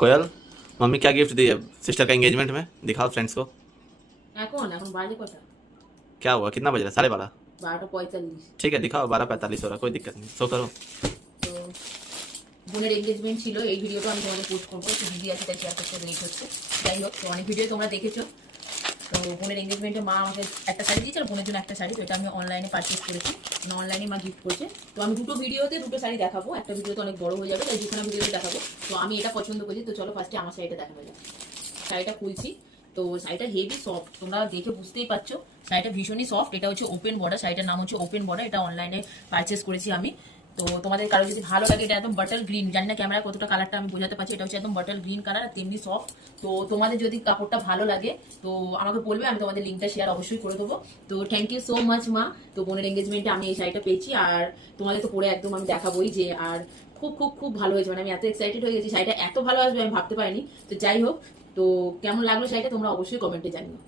कोयल, mummy क्या gift दी है sister का एंगेजमेंट में? दिखाओ फ्रेंड्स को। এখন এখন বাজে কটা? क्या हुआ, कितना बज रहा है? 12:30। 12:45। ठीक है दिखाओ, 12:45 हो रहा, कोई दिक्कत नहीं, सो करो। তো বোনের এঙ্গেজমেন্ট ছিল, এই ভিডিওটা আমি তোমাদের পোস্ট করবো, একটু বিজি আছে তাই শেয়ার করতে লেট হচ্ছে। যাই হোক, তো অনেক ভিডিও তোমরা দেখেছো। তো বোনের এঙ্গেজমেন্টে মা আমাকে একটা শাড়ি দিয়েছে আর বোনের জন্য একটা শাড়ি, তো এটা আমি অনলাইনে পারচেস করেছি, মানে অনলাইনে মা গিফট করছে। তো আমি দুটো ভিডিওতে দুটো শাড়ি দেখাবো, একটা ভিডিওতে অনেক বড় হয়ে যাবে তাই দুখানা ভিডিওতে দেখাবো। তো আমি এটা পছন্দ করেছি, তো চলো ফার্স্টে আমার শাড়িটা দেখানো যাক। শাড়িটা খুলছি, তো শাড়িটা হেভি সফট, তোমরা দেখে বুঝতেই পারছো শাড়িটা ভীষণই সফট। এটা হচ্ছে ওপেন বর্ডার, শাড়িটার নাম হচ্ছে ওপেন বর্ডার, এটা অনলাইনে পারচেস করেছি আমি। তো তোমাদের কারো যদি ভালো লাগে, এটা একদম বাটল গ্রিন, জানি না ক্যামেরায় কতটা কালারটা আমি বোঝাতে পারছি, এটা হচ্ছে একদম বাটল গ্রিন কালার আর তেমনি সফট। তো তোমাদের যদি কাপড়টা ভালো লাগে তো আমাকে বলবে, আমি তোমাদের লিঙ্কটা শেয়ার অবশ্যই করে দেবো। তো থ্যাংক ইউ সো মাচ মা। তো বোনের এঙ্গেজমেন্টে আমি এই শাড়িটা পেয়েছি, আর তোমাদের তো পরে একদম আমি দেখাবোই যে, আর খুব খুব খুব ভালো হয়েছে, মানে আমি এত এক্সাইটেড হয়ে গেছি, শাড়িটা এত ভালো আসবে আমি ভাবতে পারিনি। তো যাই হোক, তো কেমন লাগলো শাড়িটা তোমরা অবশ্যই কমেন্টে জানিও।